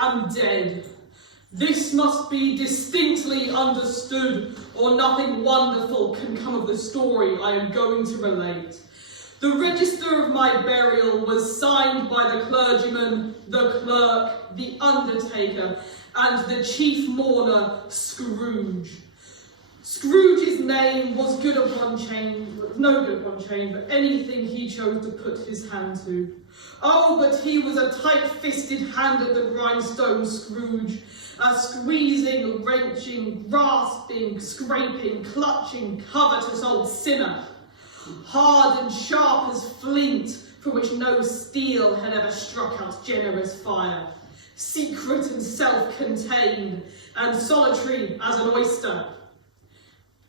am dead. This must be distinctly understood, or nothing wonderful can come of the story I am going to relate. The register of my burial was signed by the clergyman, the clerk, the undertaker, and the chief mourner, Scrooge. Scrooge's name was no good upon chain, but anything he chose to put his hand to. Oh, but he was a tight-fisted hand at the grindstone, Scrooge, a squeezing, wrenching, grasping, scraping, clutching, covetous old sinner, hard and sharp as flint, for which no steel had ever struck out generous fire, secret and self-contained, and solitary as an oyster.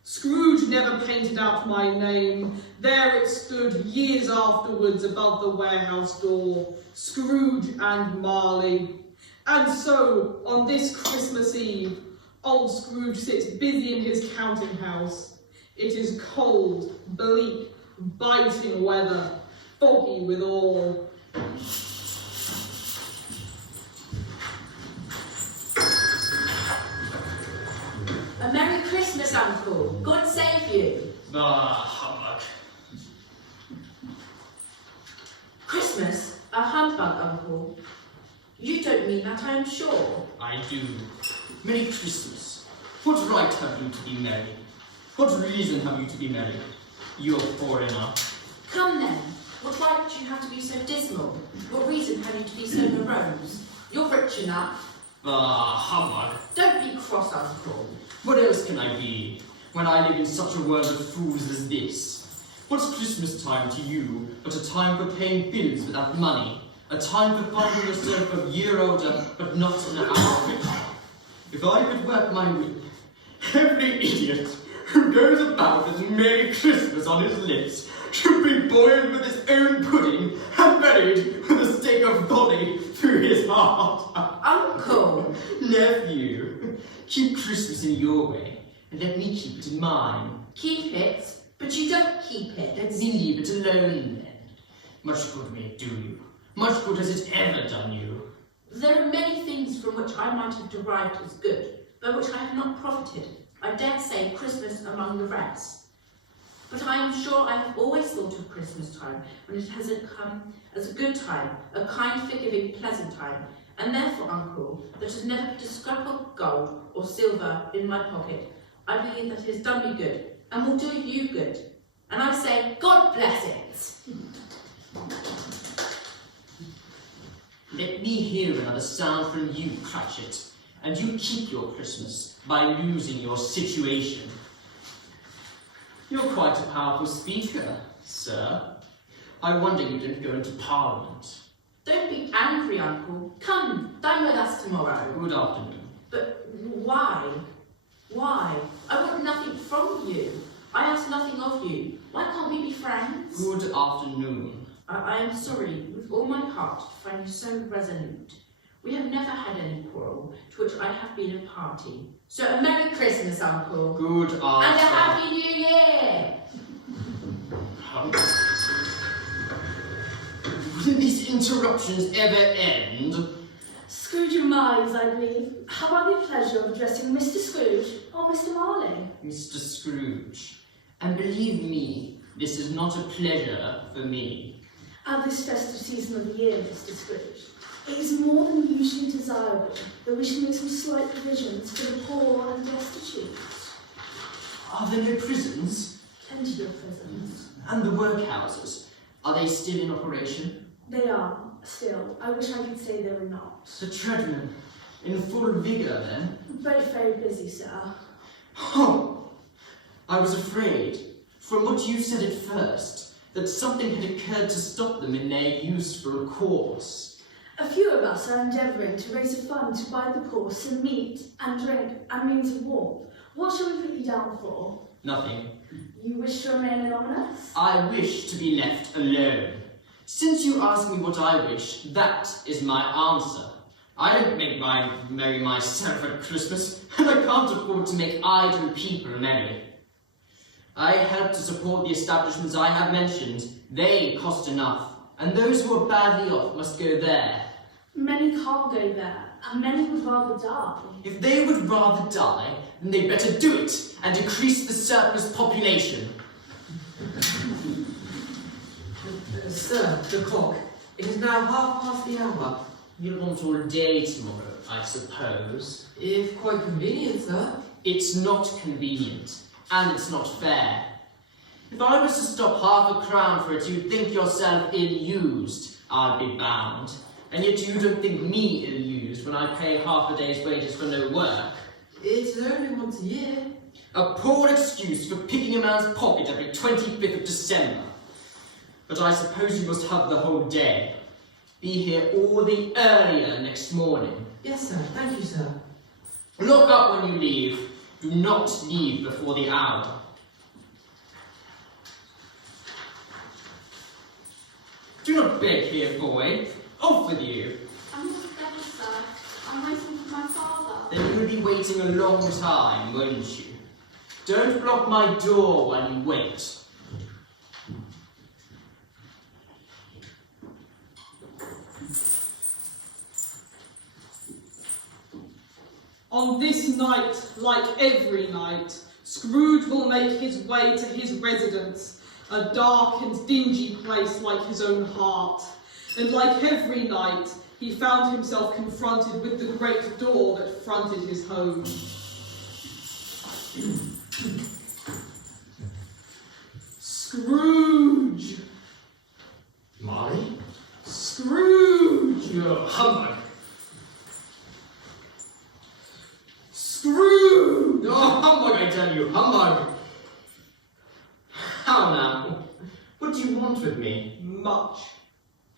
Scrooge never painted out my name. There it stood years afterwards above the warehouse door, Scrooge and Marley. And so, on this Christmas Eve, old Scrooge sits busy in his counting house. It is cold, bleak, biting weather, foggy withal. A Merry Christmas, Uncle. God save you. Ah, humbug. Christmas? A humbug, Uncle? You don't mean that, I am sure. I do. Merry Christmas. What right have you to be merry? What reason have you to be merry? You are foreigner. Come then. What right do you have to be so dismal? What reason have you to be so morose? You're rich enough. Ah, humbug. Don't be cross, Uncle. What else can I be, when I live in such a world of fools as this? What's Christmas time to you but a time for paying bills without money? A time for finding yourself a year older, but not an hour richer? If I could work my will, every idiot who goes about with Merry Christmas on his lips should be boiled with his own pudding and buried with a stake of volley through his heart. Uncle! Nephew, keep Christmas in your way, and let me keep it in mine. Keep it, but you don't keep it. Let me leave it alone, then. Much good may it do you. Much good has it ever done you. There are many things from which I might have derived as good, by which I have not profited. I dare say Christmas among the rest. But I am sure I have always thought of Christmas time when it has come as a good time, a kind, forgiving, pleasant time, and therefore, Uncle, that has never put a scrap of gold or silver in my pocket, I believe that it has done me good, and will do you good. And I say, God bless it! Let me hear another sound from you, Cratchit, and you keep your Christmas by losing your situation. You're quite a powerful speaker, sir. I wonder you didn't go into Parliament. Don't be angry, Uncle. Come, dine with us tomorrow. Good afternoon. But why? Why? I want nothing from you. I ask nothing of you. Why can't we be friends? Good afternoon. I am sorry, with all my heart, to find you so resolute. We have never had any quarrel, to which I have been a party. So a Merry Christmas, Uncle. Good And a Happy New Year! Will these interruptions ever end? Scrooge and Marley's, I believe. Have I the pleasure of addressing Mr. Scrooge or Mr. Marley? Mr. Scrooge. And believe me, this is not a pleasure for me. At this festive season of the year, Mr. Scrooge, it is more than usually desirable that we should make some slight provisions for the poor and destitute. Are there no prisons? Plenty of prisons. And the workhouses? Are they still in operation? They are, still. I wish I could say they were not. The treadmill, in full vigour then? Both very busy, sir. Oh! I was afraid, from what you said at first, that something had occurred to stop them in their useful course. A few of us are endeavouring to raise a fund to buy the poor some meat and drink and means of warmth. What shall we put you down for? Nothing. You wish to remain anonymous? I wish to be left alone. Since you ask me what I wish, that is my answer. I don't merry myself at Christmas, and I can't afford to make idle people merry. I help to support the establishments I have mentioned. They cost enough, and those who are badly off must go there. Many can't go there. And many would rather die. If they would rather die, then they'd better do it and decrease the surplus population. Sir, the clock. It is now 1/2 You'll want all day tomorrow, I suppose. If quite convenient, sir. It's not convenient, and it's not fair. If I was to stop 1/2 crown for it, you'd think yourself ill-used, I'd be bound. And yet you don't think me ill-used when I pay 1/2 a day's wages for no work. It's only once a year. A poor excuse for picking a man's pocket every 25th of December. But I suppose you must have the whole day. Be here all the earlier next morning. Yes, sir. Thank you, sir. Look up when you leave. Do not leave before the hour. Do not beg here, boy. Off with you. I'm just better, sir. I'm waiting for my father. Then you will be waiting a long time, won't you? Don't block my door while you wait. On this night, like every night, Scrooge will make his way to his residence, a dark and dingy place like his own heart. And like every night, he found himself confronted with the great door that fronted his home. Scrooge! Marley? Scrooge! You humbug! Scrooge! Oh, humbug, I tell you, humbug! How now? What do you want with me? Much.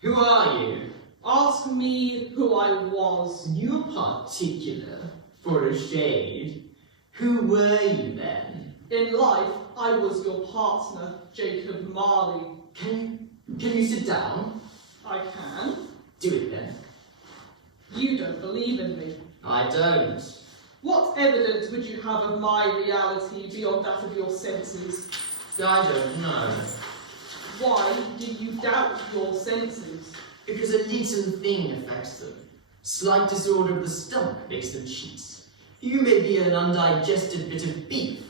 Who are you? Ask me who I was. You're particular, for a shade. Who were you then? In life, I was your partner, Jacob Marley. Can you sit down? I can. Do it then. You don't believe in me. I don't. What evidence would you have of my reality beyond that of your senses? I don't know. Why do you doubt your senses? Because a little thing affects them. Slight disorder of the stomach makes them cheats. You may be an undigested bit of beef,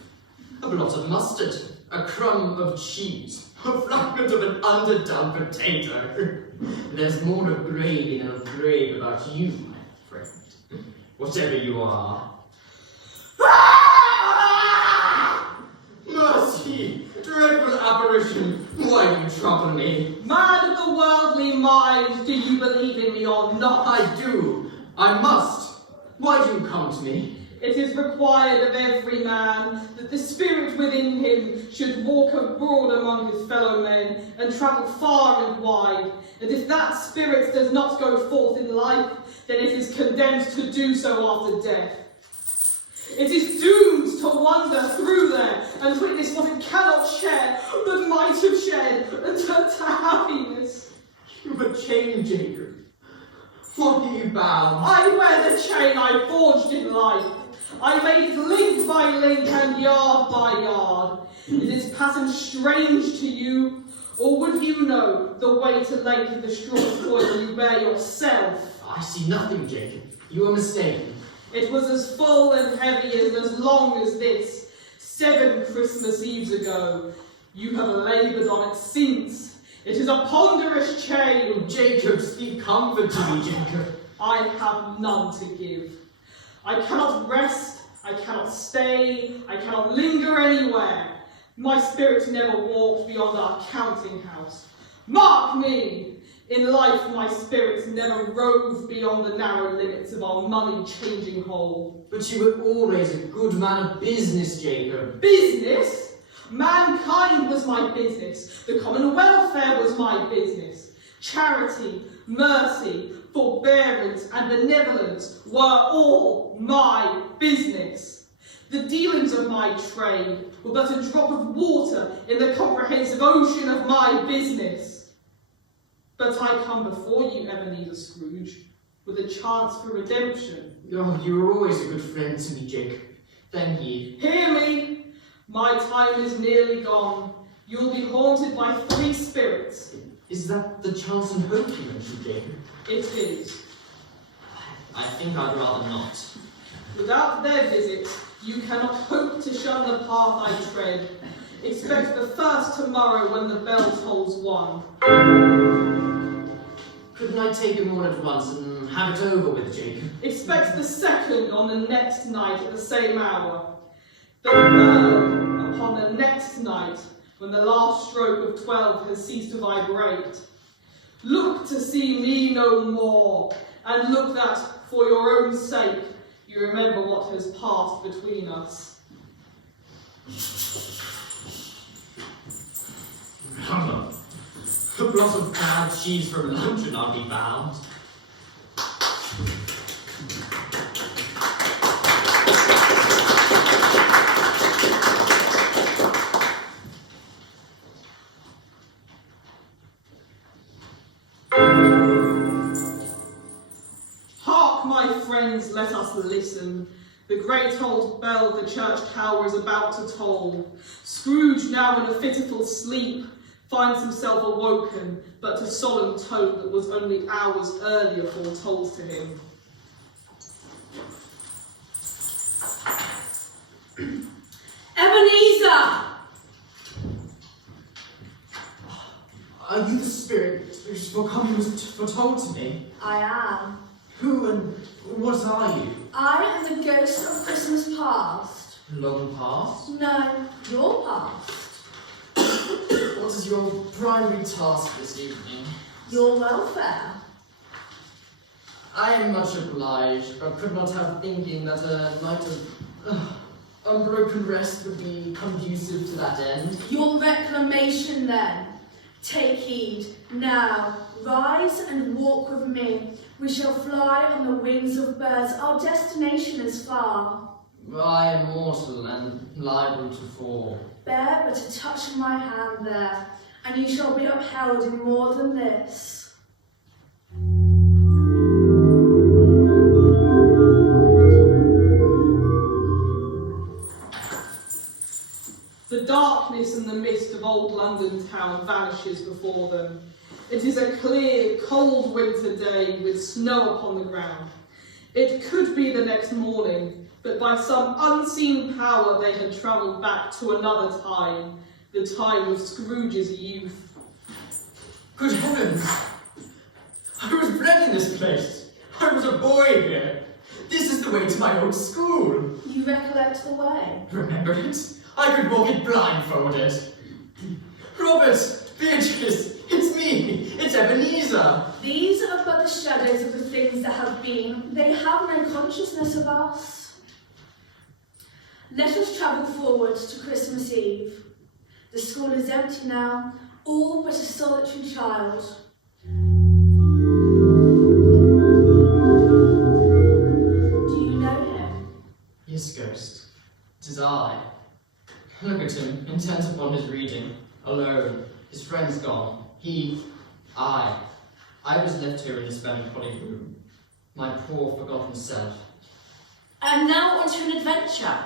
a blot of mustard, a crumb of cheese, a fragment of an underdone potato. There's more of gravy than of grave about you, my friend. Whatever you are. Mercy! Dreadful apparition! Why do you trouble me? Man of the worldly mind, do you believe in me or not? I do. I must. Why do you come to me? It is required of every man that the spirit within him should walk abroad among his fellow men and travel far and wide. And if that spirit does not go forth in life, then it is condemned to do so after death. It is doomed to wander through there and witness what it cannot share, but might have shared, and turn to happiness. You've a chain, Jacob. What are you bound? I wear the chain I forged in life. I made it link by link and yard by yard. Is its pattern strange to you, or would you know the way to lengthen the straw coil you bear yourself? I see nothing, Jacob. You are mistaken. It was as full and heavy as long as this, 7 Christmas Eves ago. You have laboured on it since. It is a ponderous chain. Jacob, speak comfort to me, Jacob. I have none to give. I cannot rest, I cannot stay, I cannot linger anywhere. My spirit never walked beyond our counting house. Mark me! In life, my spirit never roved beyond the narrow limits of our money-changing hole. But you were always a good man of business, Jacob. Business? Mankind was my business. The common welfare was my business. Charity, mercy, forbearance, and benevolence were all my business. The dealings of my trade were but a drop of water in the comprehensive ocean of my business. But I come before you, Ebenezer Scrooge, with a chance for redemption. Oh, you were always a good friend to me, Jacob. Thank you. Hear me! My time is nearly gone. You'll be haunted by 3 spirits. Is that the chance and hope you mentioned, Jacob? It is. I think I'd rather not. Without their visit, you cannot hope to shun the path I tread. Expect the first tomorrow when the bell tolls 1. Couldn't I take him all at once and have it over with, Jacob? Expect the second on the next night at the same hour. The third upon the next night when the last stroke of 12 has ceased to vibrate. Look to see me no more, and look that, for your own sake, you remember what has passed between us. Remember, a block of bad cheese from luncheon, I'll be bound. Hark, my friends, let us listen. The great old bell of the church tower is about to toll. Scrooge, now in a fitful sleep, finds himself awoken, but to solemn tone that was only hours earlier foretold to him. Ebenezer! Are you the spirit whose coming was foretold to me? I am. Who and what are you? I am the ghost of Christmas past. Long past? No, your past. What is your primary task this evening? Your welfare. I am much obliged, but could not help thinking that a night of unbroken rest would be conducive to that end. Your reclamation then. Take heed. Now, rise and walk with me. We shall fly on the wings of birds. Our destination is far. I am mortal and liable to fall. Bear but a touch of my hand there, and you shall be upheld in more than this. The darkness and the mist of old London town vanishes before them. It is a clear, cold winter day with snow upon the ground. It could be the next morning, but by some unseen power they had travelled back to another time, the time of Scrooge's youth. Good heavens! I was bred in this place. I was a boy here. This is the way to my old school. You recollect the way? Remember it? I could walk it blindfolded. Robert! Beatrice! It's me! It's Ebenezer! These are but the shadows of the things that have been. They have no consciousness of us. Let us travel forward to Christmas Eve. The school is empty now, all but a solitary child. Do you know him? Yes, ghost. It is I. Look at him, intent upon his reading, alone, his friends gone. I was left here in this melancholy room, my poor forgotten self. And now on to an adventure.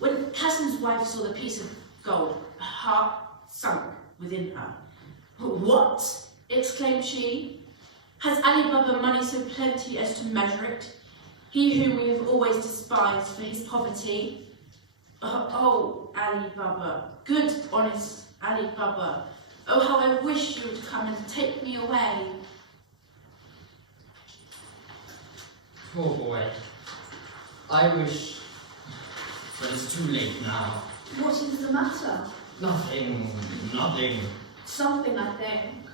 When Cousin's wife saw the piece of gold, her heart sunk within her. What? Exclaimed she. Has Ali Baba money so plenty as to measure it? He whom we have always despised for his poverty? Oh, Ali Baba, good, honest Ali Baba. Oh, how I wish you would come and take me away. Poor boy. I wish, but it's too late now. What is the matter? Nothing. Something, I think.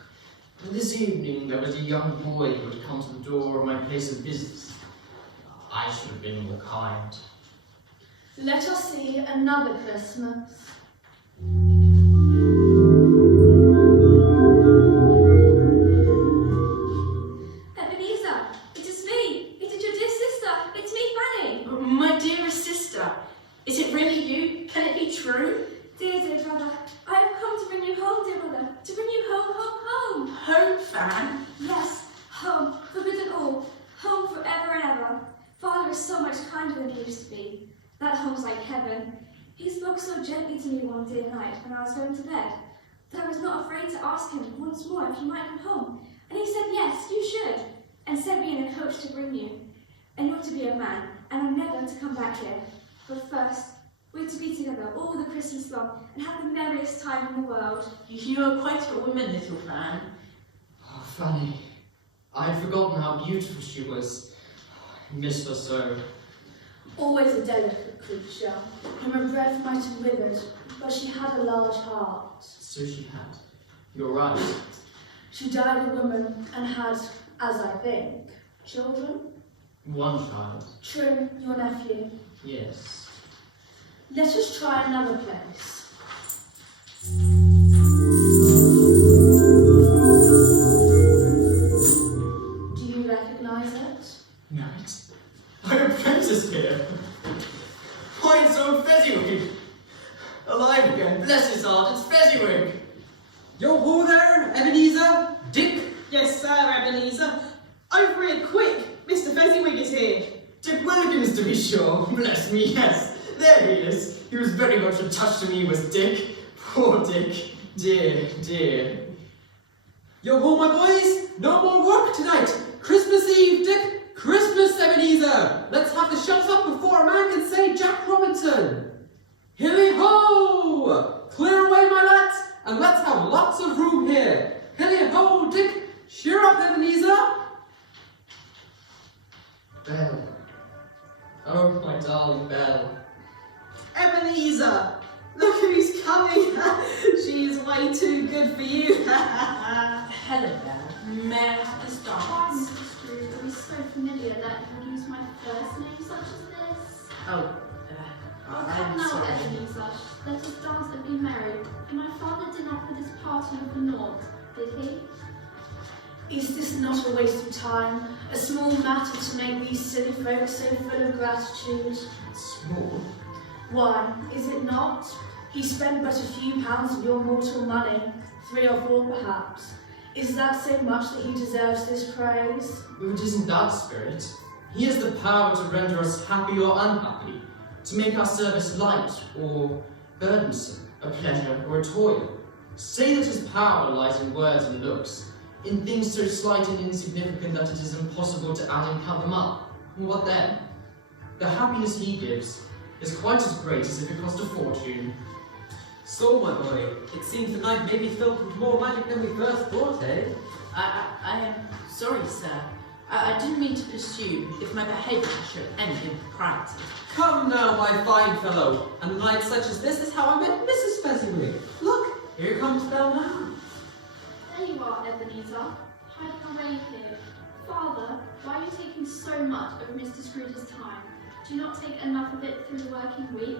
This evening there was a young boy who had come to the door of my place of business. I should have been more kind. Let us see another Christmas. Ebenezer, it is me. It is your dear sister. It's me, Fanny. My dearest sister, is it really you? Can it be true? Dear brother, I have come to bring you home, dear brother. To bring you home, home. Home, Fan? Yes, home, forbidden all. Home forever and ever. Father is so much kinder than he used to be. That home's like heaven. He spoke so gently to me one dear night when I was going to bed that I was not afraid to ask him once more if he might come home. And he said yes, you should, and sent me in a coach to bring you. and you're to be a man, and I'm never to come back here. But first, we're to be together all the Christmas long and have the merriest time in the world. You are quite a woman, little Fan. Oh, Fanny, I had forgotten how beautiful she was. I miss her so. Always a delicate creature, and her breath might have withered, but she had a large heart. So she had. You're right. She died a woman and had, as I think, children. One child. True, your nephew. Yes. Let us try another place. Do you recognise it? No, I'm apprentice here. Why, it's old Fezziwig. Alive again, bless his heart, it's Fezziwig. Yo, who there, Ebenezer? Dick? Yes, sir, Ebenezer. Over here, quick! Mr. Fezziwig is here. Dick Wilkins, to be sure. Bless me, yes. There he is. He was very much a touch to me, was Dick. Poor Dick. Dear, dear. Yo ho, my boys! No more work tonight! Christmas Eve, Dick! Christmas, Ebenezer! Let's have the shuts up before a man can say Jack Robinson! Hilly ho! Clear away, my lads, and let's have lots of room here! Hilly ho, Dick! Cheer up, Ebenezer! Belle. Oh, my darling Belle. Ebenezer! Look who's coming! She is way too good for you. Hello there. May I have this Why, dance? Mr. Scrooge, are we so familiar that you would use my first name such as this? Oh, Oh, I'm come now, sorry. Ebenezer. Let us dance and be merry. For my father did not put this party for naught, did he? Is this not a waste of time? A small matter to make these silly folks so full of gratitude? Small. Why, is it not? He spent but a few pounds of your mortal money, 3 or 4 perhaps. Is that so much that he deserves this praise? But it isn't that spirit. He has the power to render us happy or unhappy, to make our service light or burdensome, a pleasure or a toil. Say that his power lies in words and looks, in things so slight and insignificant that it is impossible to add and count them up. And what then? The happiness he gives is quite as great as if it cost a fortune. So, my boy, it seems the night may be filled with more magic than we first thought, eh? I am sorry, sir. I didn't mean to pursue if my behaviour should end in propriety. Come now, my fine fellow, and a night such as this is how I met Mrs. Fezziwig. Look, here comes Belle now. There you are, Ebenezer, hiding away here. Father, why are you taking so much of Mr. Scrooge's time? Do you not take enough of it through the working week?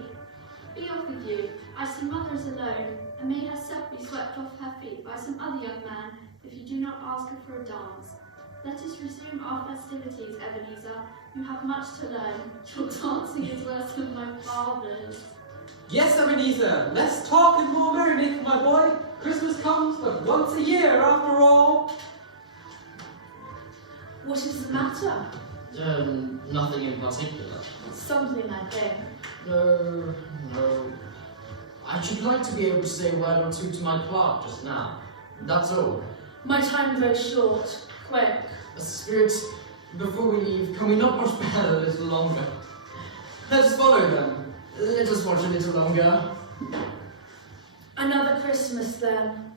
Be off with you. I see Mother is alone, and may herself be swept off her feet by some other young man if you do not ask her for a dance. Let us resume our festivities, Ebenezer. You have much to learn. Your dancing is worse than my father's. Yes, Ebenezer, less talk and more merriment, my boy. Christmas comes but once a year, after all. What is the matter? Nothing in particular. Something, I think. No. I should like to be able to say a word or two to my clerk just now. That's all. My time grows short. Quick. Spirit, before we leave, can we not watch Belle a little longer? Let us follow them. Let us watch a little longer. Another Christmas, then.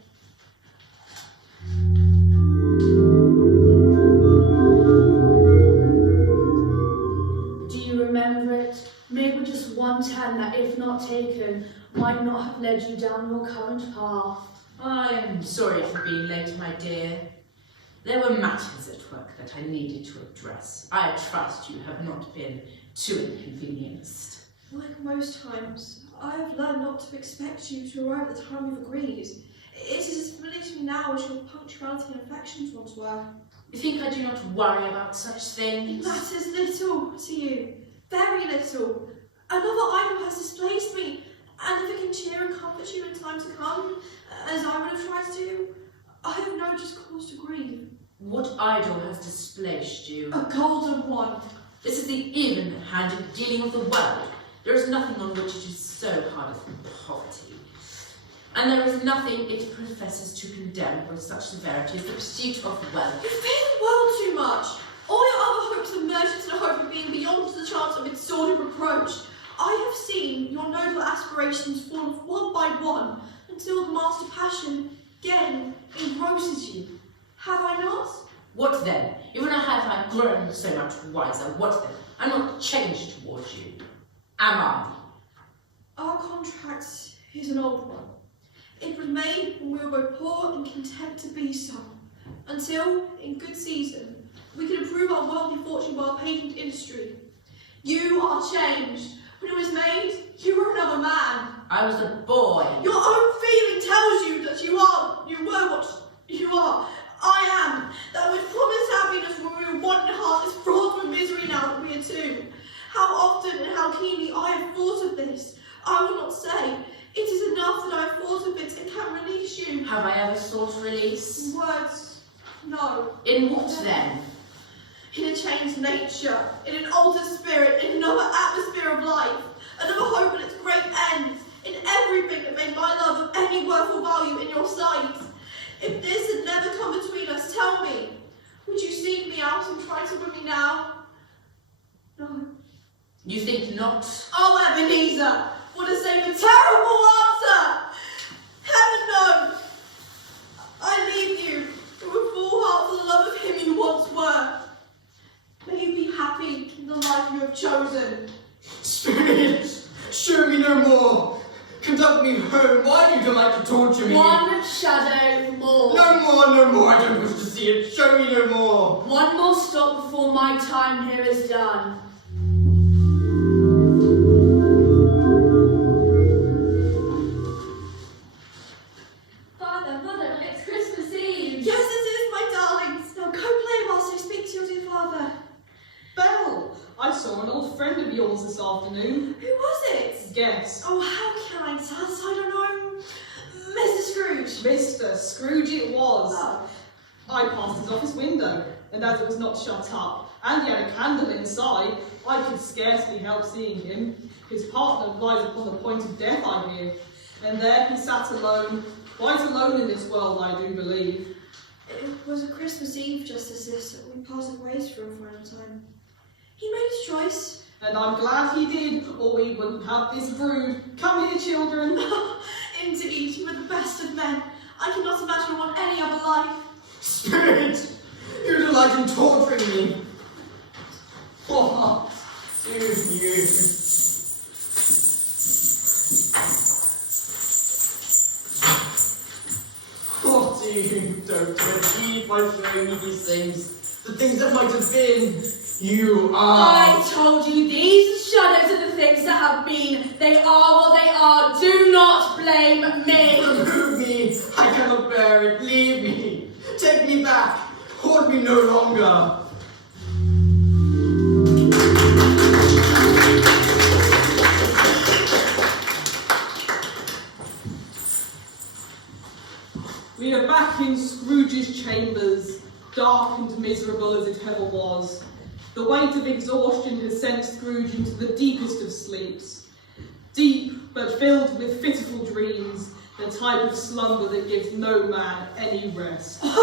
Do you remember it? Maybe just 110 that, if not taken, might not have led you down your current path. I am sorry for being late, my dear. There were matters at work that I needed to address. I trust you have not been too inconvenienced. Like most times, I have learned not to expect you to arrive at the time we've agreed. It is as familiar to me now as your punctuality and affections once were. You think I do not worry about such It things? matters little to you, very little. Another idol has displaced me, and if it can cheer and comfort you in time to come, as I would have tried to do, I have no just cause to grieve. What idol has displaced you? A golden one. This is the even-handed dealing of the world. There is nothing on which it is so hard as poverty. And there is nothing it professes to condemn with such severity as the pursuit of wealth. You fear the world too much. All your other hopes to emergence in the hope of being beyond the chance of its sordid reproach. I have seen your noble aspirations fall off one by one until the master passion again engrosses you. Have I not? What then? Even have I grown so much wiser, what then? I'm not changed towards you. Am I? Our contract is an old one. It was made when we were both poor and content to be so, until, in good season, we could improve our worldly fortune by our patient industry. You are changed. When it was made, you were another man. I was a boy. Your own feeling tells you that you were what you are. I am. That which promised happiness when we were one in heart is fraught with misery now that we are two. How often and how keenly I have thought of this, I will not say. It is enough that I have thought of it and can release you. Have I ever sought release? In words, no. In what then? In a changed nature, in an altered spirit, in another atmosphere of life, another hope at its great end, in everything that made my love of any worth or value in your sight. If this had never come between us, tell me, would you seek me out and try to win me now? No. You think not? Oh, Ebenezer, what a same a terrible answer! Heaven knows! I leave you with a full heart for the love of him you once were. May you be happy in the life you have chosen. Spirit, show me no more. Conduct me home. Why do you delight to torture me? One shadow more. No more. I don't wish to see it. Show me no more. One more stop before my time here is done. Father, Mother, it's Christmas Eve. Yes, it is, my darlings. Now go play whilst I speak to your dear father. Belle, I saw an old friend of yours this afternoon. Who was it? Guess. Oh, how can I tell? I don't know. Mr. Scrooge. Mr. Scrooge it was. Oh. I passed his office window, and as it was not shut up, and he had a candle inside, I could scarcely help seeing him. His partner lies upon the point of death, I hear. And there he sat alone, quite alone in this world, I do believe. It was a Christmas Eve just as this that we parted ways for a final time. He made his choice. And I'm glad he did, or we wouldn't have this brood. Come here, children. Indeed, you were the best of men. I cannot imagine one any other life. Spirit, you delight in torturing me. Oh, you. What do you don't achieve by showing me these things? The things that might have been. You are. I told you these shadows are the things that have been. They are what they are. Do not blame me. Remove me. I cannot bear it. Leave me. Take me back. Hold me no longer. We are back in Scrooge's chambers, dark and miserable as it ever was. The weight of exhaustion has sent Scrooge into the deepest of sleeps. Deep, but filled with fitful dreams, the type of slumber that gives no man any rest. Scrooge!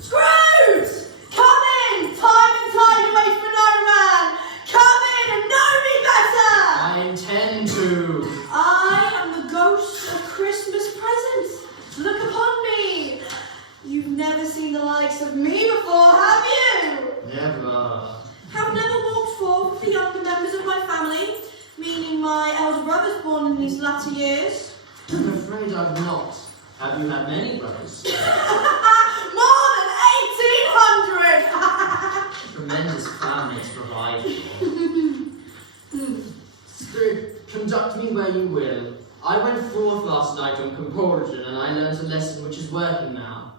Scrooge! Come in! Time and tide waits for no man! Come in and know me better! I intend to. I am the ghost of Christmas presents. Look upon me. You've never seen the likes of me before, have you? Never. Have never walked forth with the younger members of my family, meaning my elder brothers born in these latter years. I'm afraid I've not. Have you had many brothers? More than 1,800! Tremendous family to provide for. Spirit, conduct me where you will. I went forth last night on compulsion, and I learnt a lesson which is working now.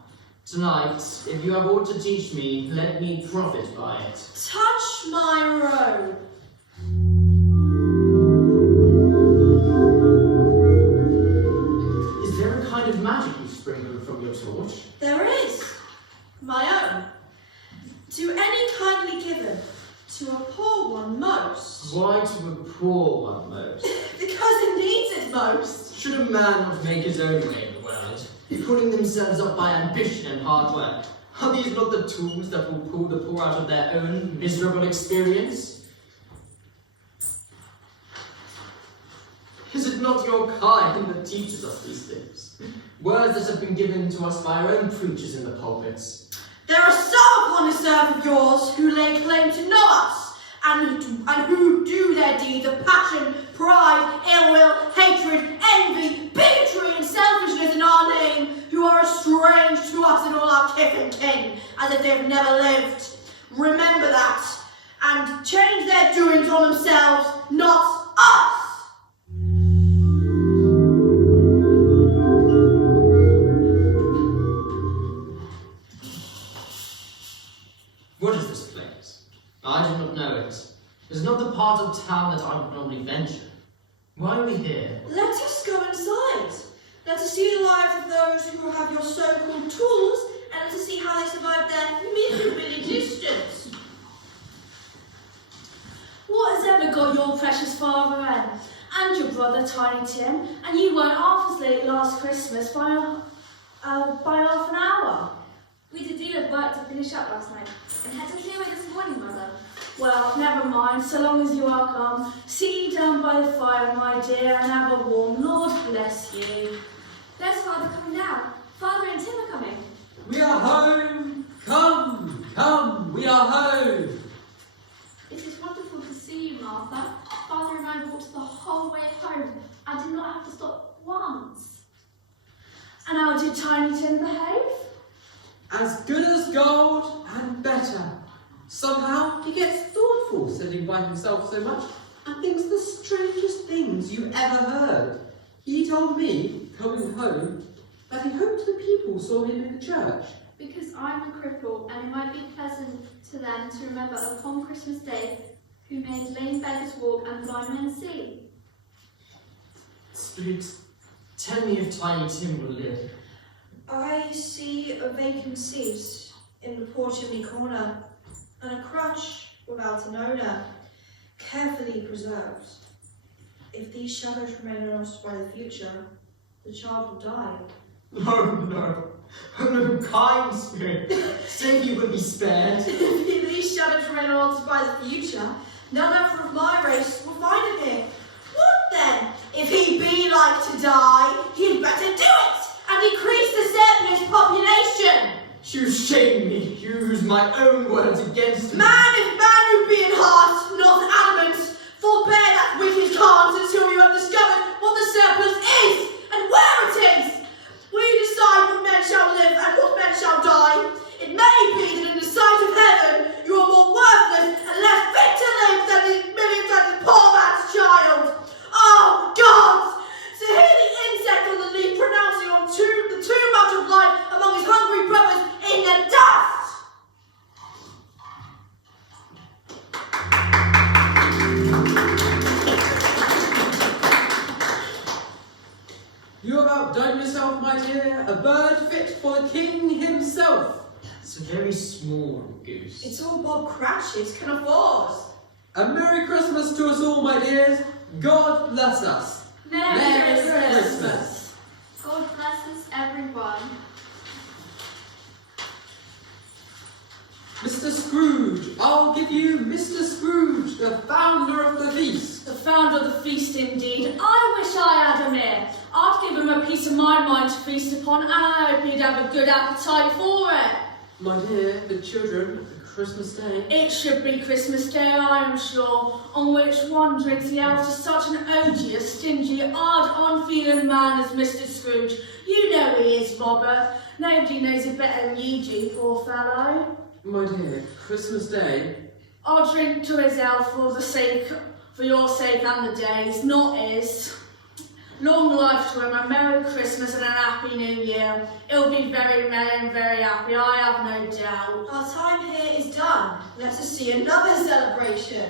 Tonight, if you have aught to teach me, let me profit by it. Touch my robe. Is there a kind of magic you sprinkle from your torch? There is. My own. To any kindly given, to a poor one most. Why to a poor one most? Because it needs it most. Should a man not make his own way in the world, pulling themselves up by ambition and hard work, Are these not the tools that will pull the poor out of their own miserable experience? Is it not your kind that teaches us these things? Words that have been given to us by our own preachers in the pulpits. There are some upon this earth of yours who lay claim to know us, and who do their deeds of passion, pride, ill will, hatred, envy, bigotry, and selfishness in our name, who are as strange to us and all our kith and kin, as if they have never lived. Remember that, and change their doings on themselves, not us. What is this place? I do not know it. It is not the part of town that I would normally venture. Why are we here? Let us go inside. Let us see the lives of those who have your so-called tools, and let us see how they survive their miserable existence. What has ever got your precious father in? And your brother Tiny Tim? And you weren't half as late last Christmas by half an hour. We did a deal of work to finish up last night and had to clear it this morning, Mother. Well, never mind, so long as you are come. Sit you down by the fire, my dear, and have a warm. Lord bless you. There's Father coming down. Father and Tim are coming. We are home! Come, come, we are home! It is wonderful to see you, Martha. Father and I walked the whole way home. I did not have to stop once. And how did Tiny Tim behave? As good as gold and better. Somehow he gets thoughtful sitting by himself so much and thinks the strangest things you ever heard. He told me, coming home, that he hoped the people saw him in the church. Because I'm a cripple, and it might be pleasant to them to remember upon Christmas Day who made lame beggars walk and blind men see. Spirit, tell me if Tiny Tim will live. I see a vacant seat in the poor chimney corner, and a crutch without an owner, carefully preserved. If these shadows remain unnoticed by the future, the child will die. Oh no, oh no, kind spirit, say he will be spared. If these shadows remain unnoticed by the future, none other of my race will find him here. What then? If he be like to die, he'd better do it, and decrease the surplus population. You shame me, use my own words against me. Man, if man you be in heart, not adamant, forbear that wicked cant until you have discovered what the surplus is and where it is. We decide what men shall live and what men shall die. It may be that in the sight of heaven you are more worthless and less fit to live than the millions of this poor man's child. Oh, God! To hear the insect on the leaf pronouncing on the too much of life among his hungry brothers in the dust! You have outdone yourself, my dear, a bird fit for the king himself. It's a very small goose. It's all Bob Cratchit can afford. A Merry Christmas to us all, my dears. God bless us. Merry Christmas. God bless us, everyone. Mr. Scrooge, I'll give you Mr. Scrooge, the founder of the feast. The founder of the feast, indeed. I wish I had him here. I'd give him a piece of my mind to feast upon, and I hope he'd have a good appetite for it. My dear, the children, Christmas Day. It should be Christmas Day, I am sure, on which one drinks the health to such an odious, stingy, hard, unfeeling man as Mr. Scrooge. You know he is, Robert. Nobody knows it better than you do, poor fellow. My dear, Christmas Day. I'll drink to his health for your sake and the day's, not his. Long life to him, a Merry Christmas and a Happy New Year. He'll be very merry and very happy, I have no doubt. Our time here is done. Let us see another celebration.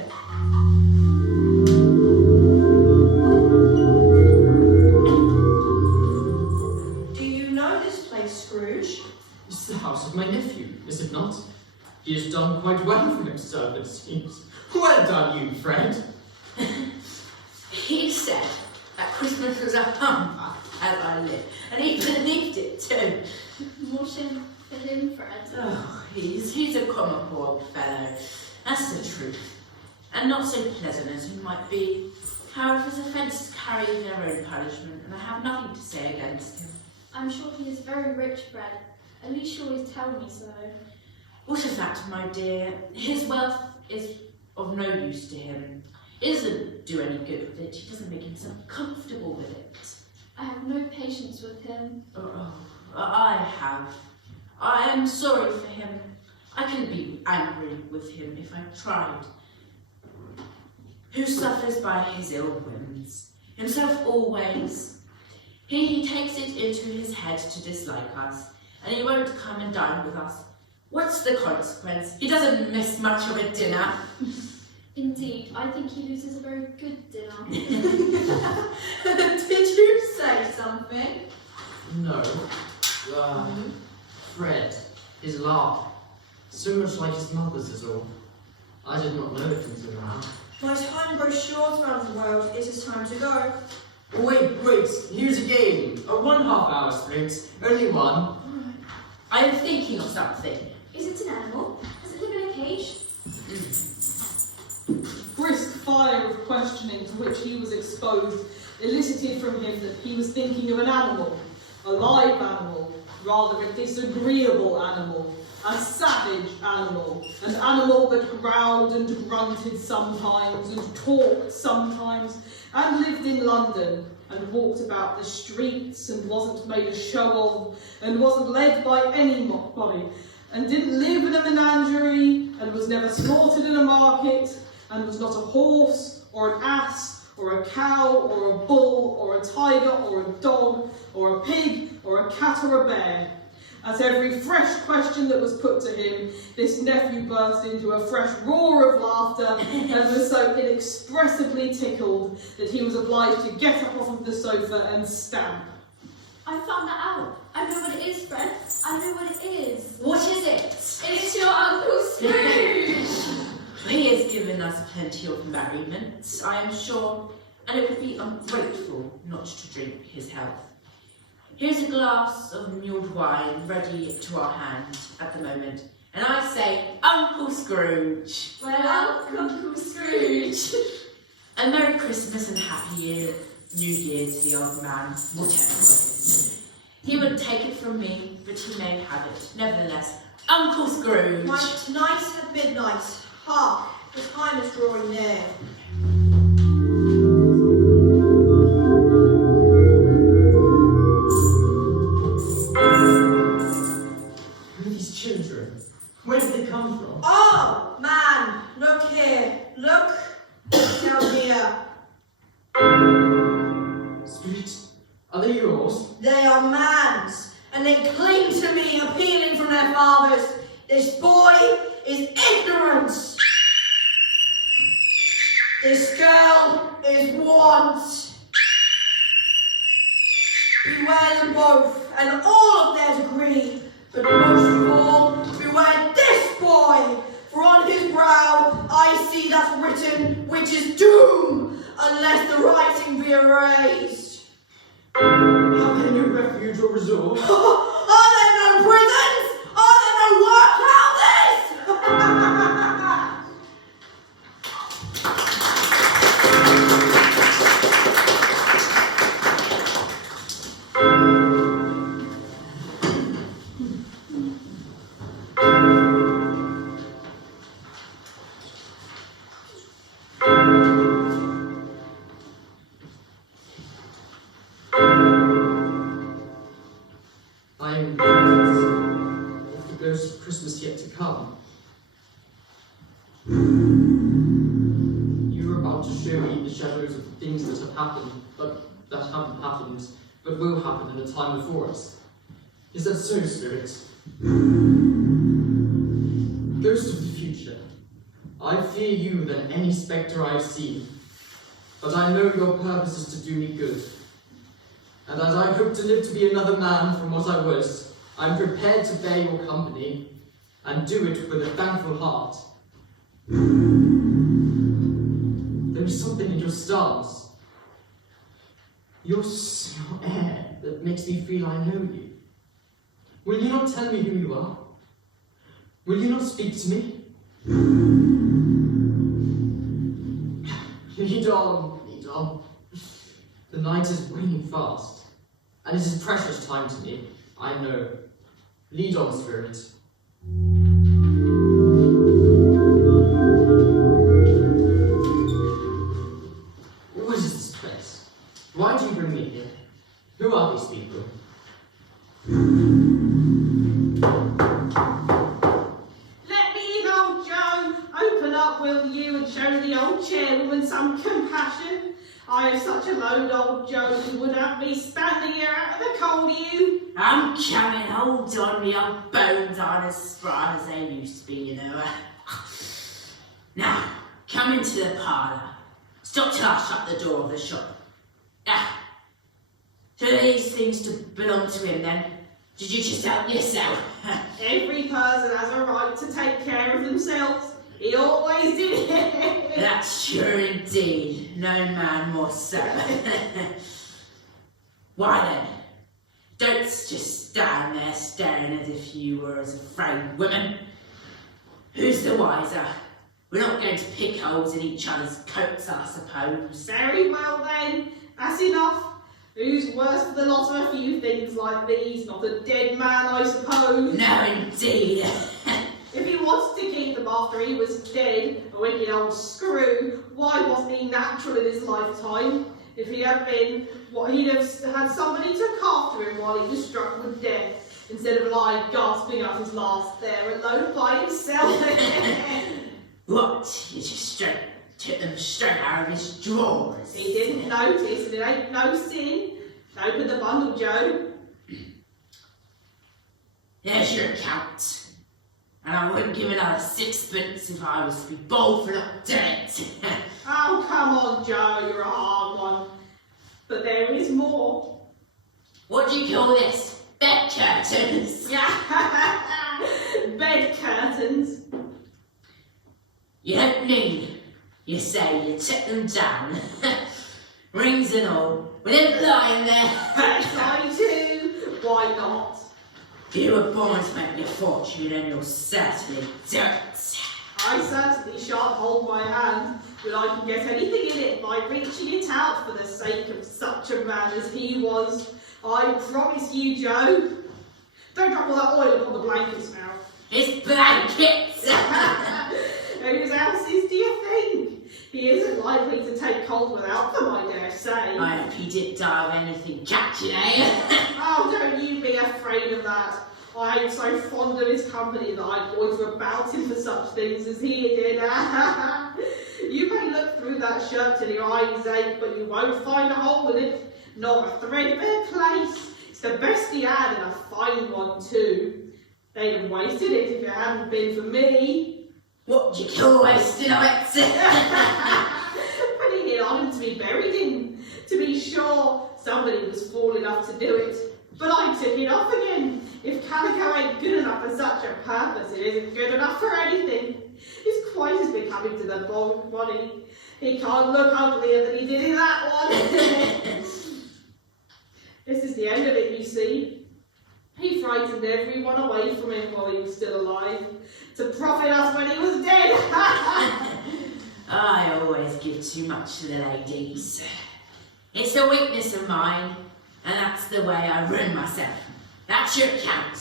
Do you know this place, Scrooge? It's the house of my nephew, is it not? He has done quite well for himself, it seems. Well done, you friend. He said that Christmas was a humbug, as I live, and he believed it too. More shame for him, Fred. Oh, he's a comical old fellow. That's the truth. And not so pleasant as he might be. However, his offences carry their own punishment, and I have nothing to say against him. I'm sure he is very rich, Fred. At least you always tell me so. What of that, my dear? His wealth is of no use to him. He doesn't do any good with it. He doesn't make himself comfortable with it. I have no patience with him. Oh, I have. I am sorry for him. I can be angry with him if I tried. Who suffers by his ill whims? Himself always. He takes it into his head to dislike us, and he won't come and dine with us. What's the consequence? He doesn't miss much of a dinner. Indeed, I think he loses a very good dinner. Did you say something? No. Fred, his laugh. So much like his mother's is all. I did not know it until now. My time grows short around the world. It is time to go. Wait, here's a game. A 1/2 hour sprint. Only one. I am thinking of something. Is it an animal? Does it live in a cage? Brisk fire of questioning to which he was exposed elicited from him that he was thinking of an animal, a live animal, rather a disagreeable animal, a savage animal, an animal that growled and grunted sometimes and talked sometimes and lived in London and walked about the streets and wasn't made a show of and wasn't led by anybody and didn't live in a menagerie and was never slaughtered in a market and was not a horse or an ass or a cow or a bull or a tiger or a dog or a pig or a cat or a bear. At every fresh question that was put to him, this nephew burst into a fresh roar of laughter and was so inexpressibly tickled that he was obliged to get up off of the sofa and stamp. I found that out. I know what it is, Fred. I know what it is. What is it? It's your Uncle Scrooge! He has given us plenty of merriment, I am sure, and it would be ungrateful not to drink his health. Here's a glass of mulled wine ready to our hand at the moment, and I say, Uncle Scrooge. Well, Uncle Scrooge. A Merry Christmas and Happy New Year to the old man, whatever it is. He wouldn't take it from me, but he may have it. Nevertheless, Uncle Scrooge. My night at midnight. Hark, the time is drawing near. Who are these children? Where did they come from? Oh, man, look here. Look down here. Spirit, are they yours? They are man's, and they cling to me, appealing from their fathers. This boy is ignorant. This girl is want. Beware them both, and all of their degree, but most of all, beware this boy, for on his brow I see that written which is doom, unless the writing be erased. Have they no refuge or resort? Are there no prisons? Are there no workhouses? I am conscious of the ghost of Christmas yet to come. You are about to show me the shadows of the things that have happened, but that haven't happened, but will happen in a time before us. Is that so, Spirit? Ghost of the future, I fear you than any spectre I have seen, but I know your purpose is to do me good. And as I hope to live to be another man from what I was, I am prepared to bear your company, and do it with a thankful heart. There is something in your stance, your air, that makes me feel I know you. Will you not tell me who you are? Will you not speak to me? Lead on, lead on. The night is waning fast, and it is precious time to me, I know. Lead on, spirit. What is this place? Why do you bring me here? Who are these people? Let me in, old Joe. Open up, will you, and show the old chairwoman some compassion. I have such a load, old Joe, you would have me standing here out of the cold, you. I'm coming, hold on, me old bones aren't as spry as they used to be, you know. Now, come into the parlour. Stop till I shut the door of the shop. Do these things to belong to him then? Did you just help yourself? Every person has a right to take care of themselves. He always did. That's true indeed. No man more so. Why then? Don't just stand there staring as if you were as afraid women. Who's the wiser? We're not going to pick holes in each other's coats, I suppose. Very well then. That's enough. Who's worse for the lot of a few things like these? Not a dead man, I suppose. No, indeed. If he wanted to keep them after he was dead, a wicked old screw, why wasn't he natural in his lifetime? If he had been, he'd have had somebody to look after him while he was struck with death, instead of lying gasping out his last there alone by himself. What? You just took them straight out of his drawers? He didn't notice, and it ain't no sin. Open the bundle, Joe. There's your account. And I wouldn't give another sixpence if I was to be bold for not doing it. Oh, come on, Joe, you're a hard one. But there is more. What do you call this? Bed curtains? Bed curtains. You don't need. You say you took them down. Rings and all. With him lying there. Yes, I do. Why not? You were born to make your fortune and you'll certainly do it. I certainly shan't hold my hand when I can get anything in it by reaching it out for the sake of such a man as he was. I promise you, Joe. Don't drop all that oil upon the blankets now. His blankets! Whose else's do you think? He isn't likely to take cold without them, I dare say. I hope he didn't die of anything catching, eh? Oh, don't you be afraid of that. I ain't so fond of his company that I'd loiter about him for such things as he did. You may look through that shirt till your eyes ache, but you won't find a hole in it. Not a threadbare place. It's the best he had, and a fine one too. They'd have wasted it if it hadn't been for me. What do you call wasting of it? Putting it on and to be buried in. To be sure, somebody was fool enough to do it. But I took it off again. If calico ain't good enough for such a purpose, it isn't good enough for anything. It's quite as becoming to the body. He can't look uglier than he did in that one. This is the end of it, you see. He frightened everyone away from him while he was still alive, to profit us when he was dead. I always give too much to the ladies. It's a weakness of mine, and that's the way I run myself. That's your account.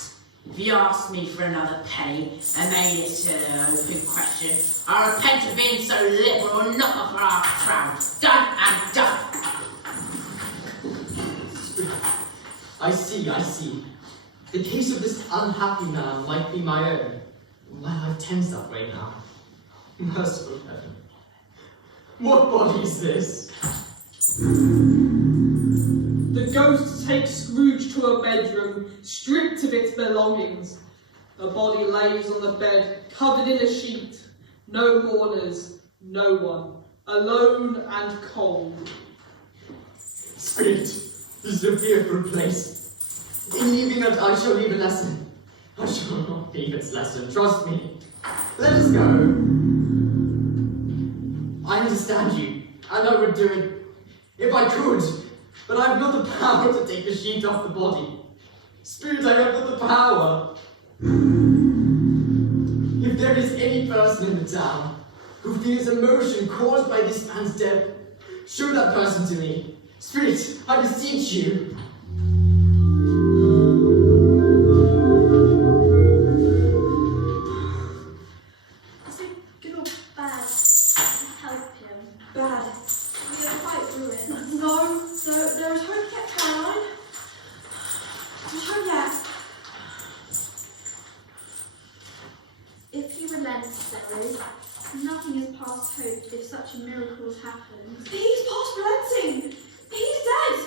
If you asked me for another penny and made it an open question, I repent of being so liberal and not off our crown. Done and done. I see. The case of this unhappy man might be my own. My life tends that way now. Merciful heaven. What body is this? The ghost takes Scrooge to a bedroom, stripped of its belongings. The body lays on the bed, covered in a sheet. No mourners, no one. Alone and cold. Spirit, this is a fearful place. In leaving it, I shall leave a lesson. I shall not leave its lesson, trust me. Let us go. I understand you, and I would do it if I could, but I have not the power to take the sheet off the body. Spirit, I have not the power. If there is any person in the town who feels emotion caused by this man's death, show that person to me. Spirit, I beseech you. Is it good or bad to help him? Bad. We are quite ruined. No, there is hope yet, Caroline. There's hope yet. If he relents, so, nothing is past hope if such a miracle has happened. He's past relenting. He's dead.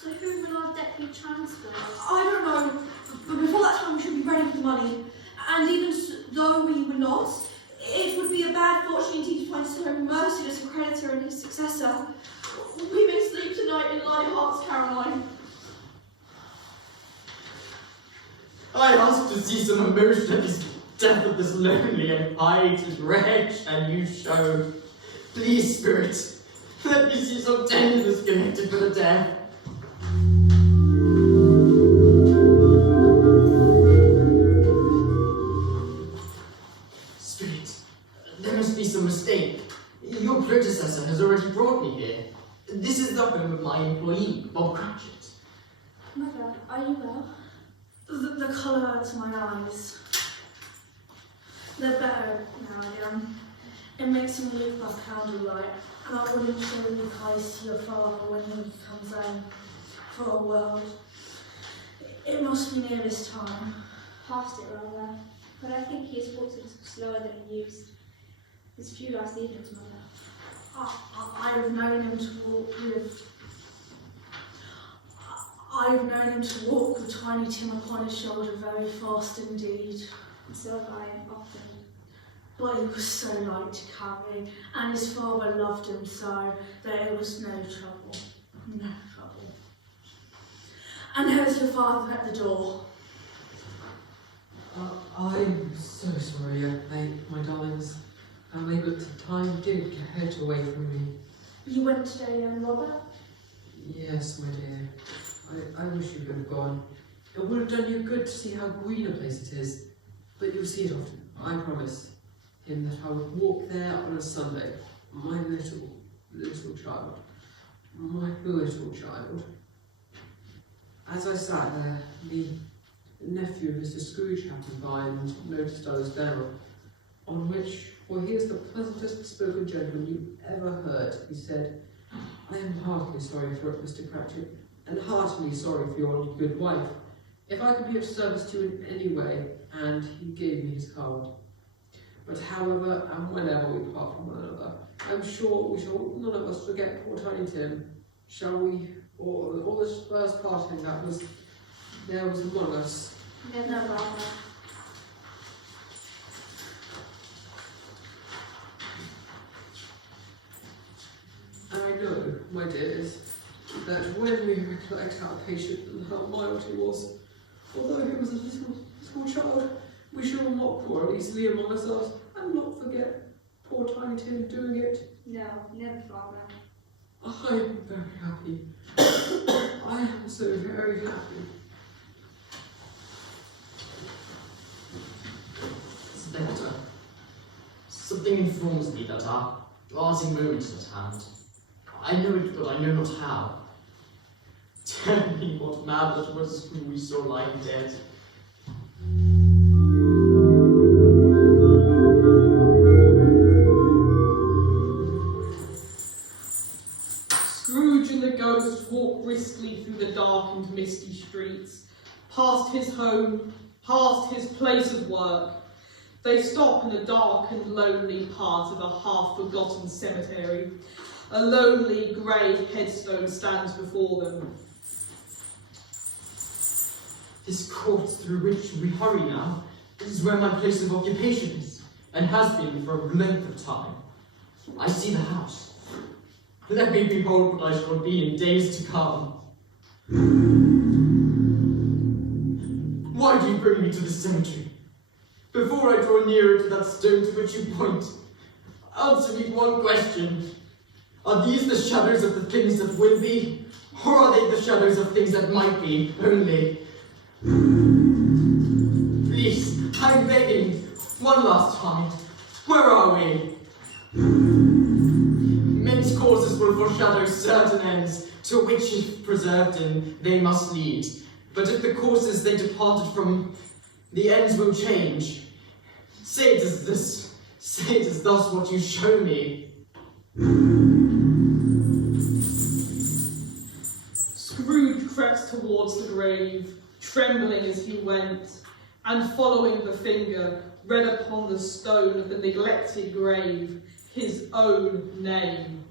To whom will our debt be transferred? I don't know, but before that time we should be ready with the money. And even though we were not, it would be a bad fortune indeed to find so merciless a creditor and his successor. We may sleep tonight in light hearts, Caroline. I ask to see some emotion at this death of this lonely and pieted wretch, and you show. Please, Spirit, let me see some tenderness connected with the death. Spirit, there must be some mistake. Your predecessor has already brought me here. This is the home of my employee, Bob Cratchit. Mother, are you well? The colour out of my eyes. They're better now again. It makes me look like candlelight, and I wouldn't show you eyes to your father when he comes home for a world. It must be near this time. Past it rather, but I think he has walked a little slower than he used. His few last evenings, Mother. I've known him to walk with Tiny Tim upon his shoulder very fast indeed. And so have I often. But he was so light to carry, and his father loved him so that it was no trouble. No trouble. And there's your father at the door. I'm so sorry I'm late, my darlings. But the time did get away from me. You went today then, Robert? Yes, my dear. I wish you could have gone. It would have done you good to see how green a place it is. But you'll see it often, I promise him that I would walk there on a Sunday. My little child. My little child. As I sat there, the nephew of Mr. Scrooge happened by and noticed I was there, on which, for he is the pleasantest spoken gentleman you ever heard, he said, I am heartily sorry for it, Mr. Cratchit, and heartily sorry for your only good wife. If I could be of service to you in any way, and he gave me his card. But however and whenever we part from one another, I'm sure we shall none of us forget poor Tiny Tim, shall we? Or this first parting that there was among us. Never, Father. And I know, my dears, that when we recollect how patient and how mild he was, although he was a little child, we shall not quarrel easily among ourselves and not forget poor Tiny Tim doing it. No, never, Father. I am very happy. I am so very happy. Spectre, something informs me that our parting moment is at hand. I know it, but I know not how. Tell me what man that was whom we saw lying dead. Scrooge and the ghost walk briskly through the dark and misty streets, past his home, past his place of work. They stop in a dark and lonely part of a half-forgotten cemetery. A lonely grey headstone stands before them. This court through which we hurry now is where my place of occupation is, and has been for a length of time. I see the house. Let me behold what I shall be in days to come. Why do you bring me to this cemetery? Before I draw nearer to that stone to which you point, answer me one question. Are these the shadows of the things that will be, or are they the shadows of things that might be only? Please, I'm begging, one last time. Where are we? Men's causes will foreshadow certain ends, to which, if preserved in, they must lead. But if the courses they departed from, the ends will change. Say it is this, say it is thus what you show me. Scrooge crept towards the grave, trembling as he went, and following the finger, read upon the stone of the neglected grave his own name.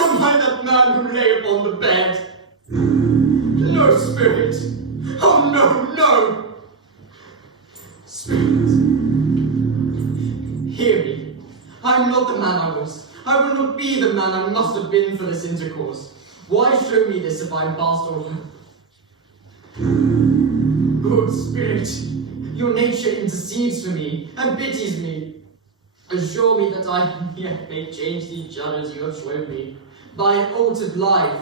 Am I that man who lay upon the bed? No, spirit! Oh, no, no! Spirit, hear me. I am not the man I was. I will not be the man I must have been for this intercourse. Why show me this if I am past all hope? Good spirit, your nature intercedes for me and pities me. Assure me that I yet may change the each others you have shown me by an altered life.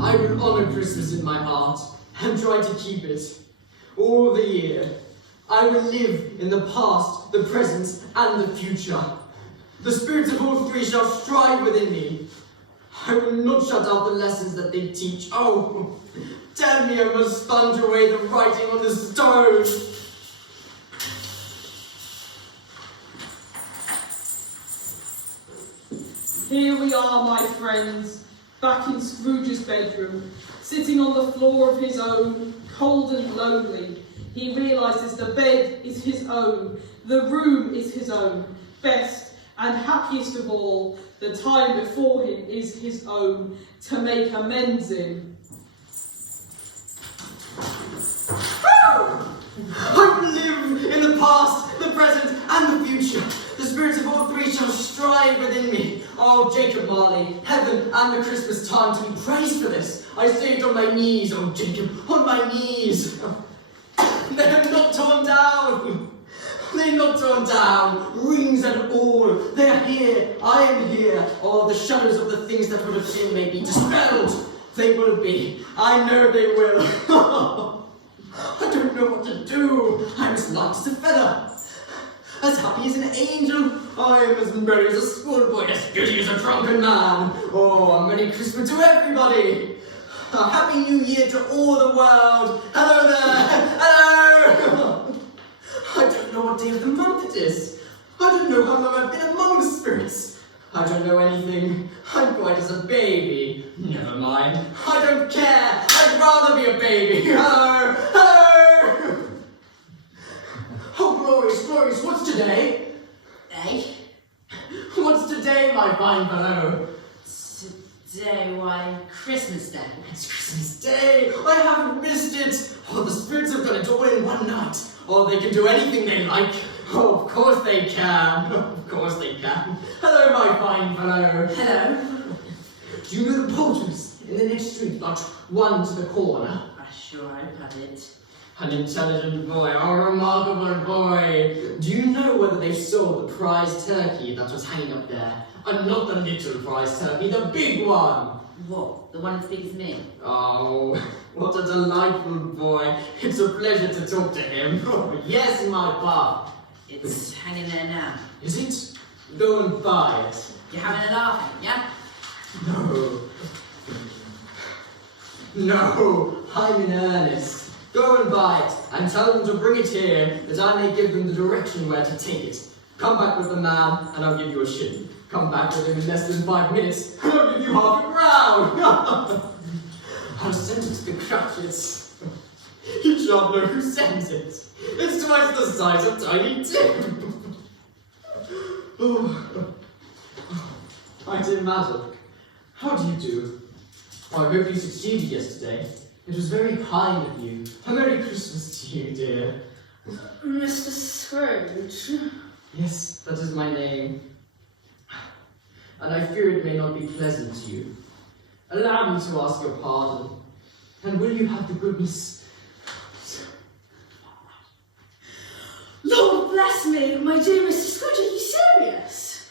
I will honour Christmas in my heart and try to keep it all the year. I will live in the past, the present, and the future. The spirits of all three shall strive within me. I will not shut out the lessons that they teach. Oh, tell me I must sponge away the writing on the stone. Here we are, my friends, back in Scrooge's bedroom, sitting on the floor of his own, cold and lonely. He realises the bed is his own, the room is his own, best and happiest of all, the time before him is his own, to make amends in. I will live in the past, the present, and the future. The spirits of all three shall strive within me. Oh, Jacob Marley, heaven and the Christmas time to be praised for this. I say it on my knees, oh Jacob, on my knees. They are not torn down. They are not torn down, rings and all. They are here, I am here. Oh, the shadows of the things that would have been may be dispelled. They will be. I know they will. I don't know what to do. I'm as light as a feather, as happy as an angel. I am as merry as a schoolboy, as giddy as a drunken man. Oh, a Merry Christmas to everybody. A Happy New Year to all the world. Hello there. Hello. I don't know what day of the month it is. I don't know how long I've been among the spirits. I don't know anything. I'm quite as a baby. Never mind. I don't care. I'd rather be a baby. Hello. Hello. Oh, glorious, glorious. What's today? Eh? What's today, my fine fellow? Today, why, Christmas Day. It's Christmas Day. I haven't missed it. Oh, the spirits have done it all in one night. Oh, they can do anything they like. Oh, of course they can. Of course they can. Hello, my fine fellow. Hello. Do you know the poultries in the next street, about one to the corner? Sure, I've had it. An intelligent boy, a remarkable boy. Do you know whether they sold the prize turkey that was hanging up there? And not the little prize turkey, the big one. What? The one as big as me? Oh, what a delightful boy. It's a pleasure to talk to him. Oh, yes, my pop. It's hanging there now. Is it? Go and buy it. You're having a laugh, yeah? No. No, I'm in earnest. Go and buy it, and tell them to bring it here, that I may give them the direction where to take it. Come back with the man, and I'll give you a shilling. Come back with him in less than 5 minutes, and I'll give you half a crown. I'll send it to the Cratchits. You shan't know who sends it. It's twice the size of Tiny Tim. Oh. My dear madam, how do you do? I hope you succeeded yesterday. It was very kind of you. A Merry Christmas to you, dear. Mr. Scrooge? Yes, that is my name. And I fear it may not be pleasant to you. Allow me to ask your pardon. And will you have the goodness... Lord bless me, my dear Mr. Scrooge, are you serious?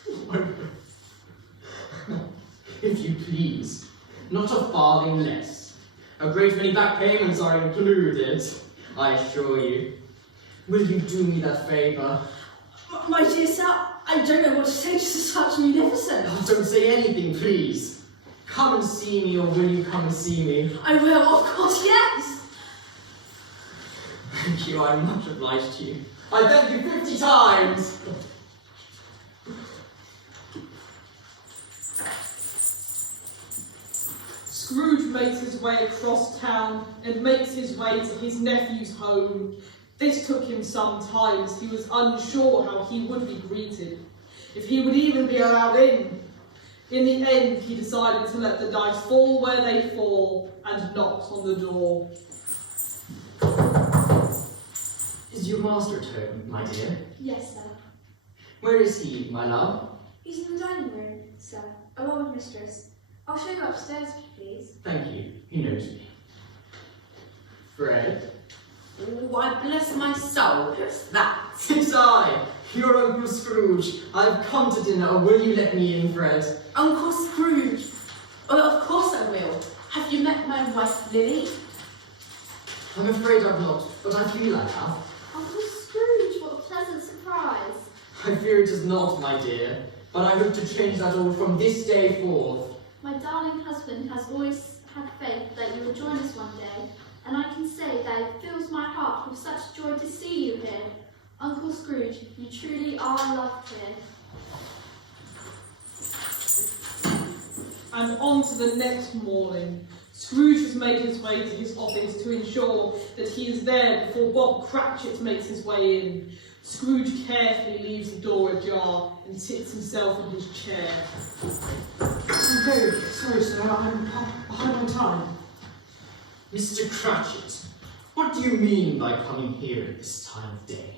If you please, not a farthing less. A great many back payments are included, I assure you. Will you do me that favour? My dear sir, I don't know what to say to such munificence. Oh, don't say anything, please. Come and see me, or will you come and see me? I will, of course, yes. Thank you, I'm much obliged to you. I thank you 50 times! Scrooge makes his way across town and makes his way to his nephew's home. This took him some time, as he was unsure how he would be greeted, if he would even be allowed in. In the end, he decided to let the dice fall where they fall and knocked on the door. Is your master at home, my dear? Yes, sir. Where is he, my love? He's in the dining room, sir, along with mistress. I'll show you upstairs, please. Thank you, he knows me. Fred? Why, bless my soul, who's that? It's I, your Uncle Scrooge. I've come to dinner. Will you let me in, Fred? Uncle Scrooge. Well, of course I will. Have you met my wife, Lily? I'm afraid I've not, but I feel I have. Uncle Scrooge, what a pleasant surprise. I fear it is not, my dear, but I hope to change that all from this day forth. My darling husband has always had faith that you will join us one day, and I can say that it fills my heart with such joy to see you here. Uncle Scrooge, you truly are loved here. And on to the next morning. Scrooge has made his way to his office to ensure that he is there before Bob Cratchit makes his way in. Scrooge carefully leaves the door ajar and sits himself in his chair. I'm very sorry, sir. I'm behind my time. Mr. Cratchit, what do you mean by coming here at this time of day?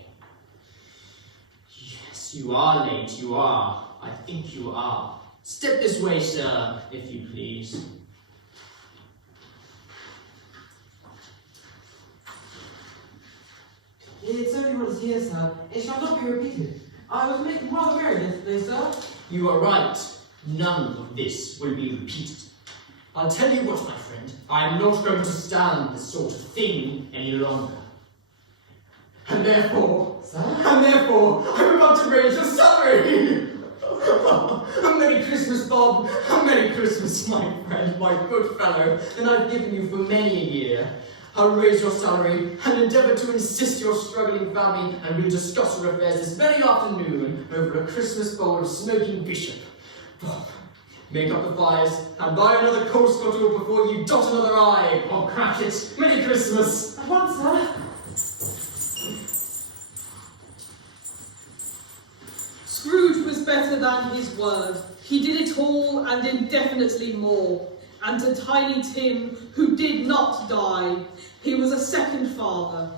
Yes, you are late, you are. I think you are. Step this way, sir, if you please. It's everyone's here, sir. It shall not be repeated. I was making rather merry yesterday, sir. You are right. None of this will be repeated. I'll tell you what, my friend, I am not going to stand this sort of thing any longer. And therefore, I'm about to raise your salary! A Merry Christmas, Bob! A Merry Christmas, my friend, my good fellow, and I've given you for many a year. I'll raise your salary and endeavour to assist your struggling family, and we'll discuss your affairs this very afternoon over a Christmas bowl of smoking bishop. Bob, make up the fires and buy another coast or two before you dot another I, Bob Cratchit. Merry Christmas! At once, sir. Scrooge was better than his word. He did it all and indefinitely more. And to Tiny Tim, who did not die, he was a second father.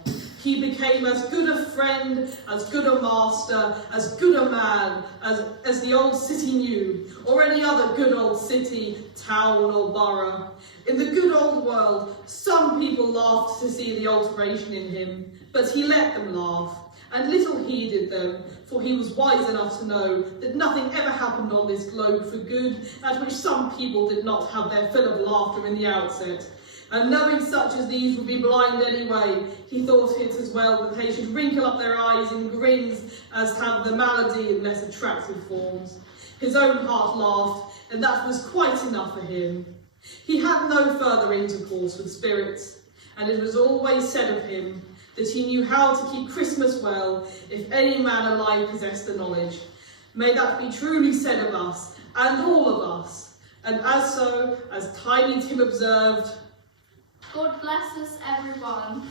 He became as good a friend, as good a master, as good a man as the old city knew, or any other good old city, town or borough. In the good old world, some people laughed to see the alteration in him, but he let them laugh, and little heeded them, for he was wise enough to know that nothing ever happened on this globe for good, at which some people did not have their fill of laughter in the outset. And knowing such as these would be blind anyway, he thought it as well that they should wrinkle up their eyes in grins as have the malady in less attractive forms. His own heart laughed, and that was quite enough for him. He had no further intercourse with spirits, and it was always said of him that he knew how to keep Christmas well, if any man alive possessed the knowledge. May that be truly said of us, and all of us. And as so, as Tiny Tim observed, God bless us, everyone.